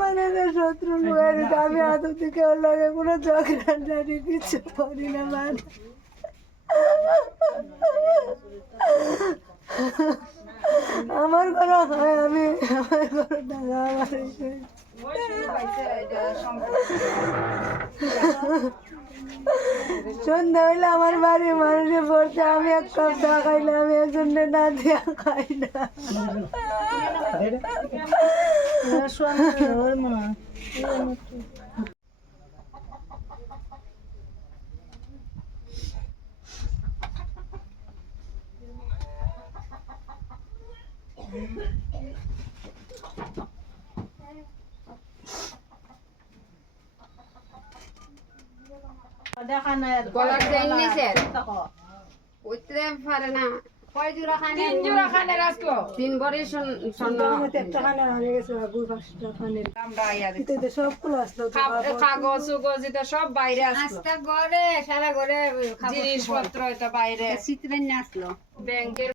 মানে শত্রু লুয়ে আমি আদৌ থেকে ওর লগে কোনো ঝগড়া জানি কিছু করি না মানে আমার কোনো হয় আমি আমার কোনো টাকা আমার সন্ধ্যা হইলে আমার বাড়ির মানুষে পড়তে আমি এক কাপ চা খাইলে আমি একজনে না দিয়া খাই না গলার চেইন নিছে উঠতে পারে না কয় জোড়া খানে 3 জোড়া খানে রাখলো 3 ভরি স্বর্ণ একটা খানে হারিয়ে গেছে বাবু 5টা খানে আমরা আইয়া এতে সবগুলো আসলো তো কাগজ উগজ এটা সব বাইরে আসলো আজকে ঘরে সারা ঘরে জিনিসপত্র এটা বাইরে চিত্রেন আসলো ব্যাংকের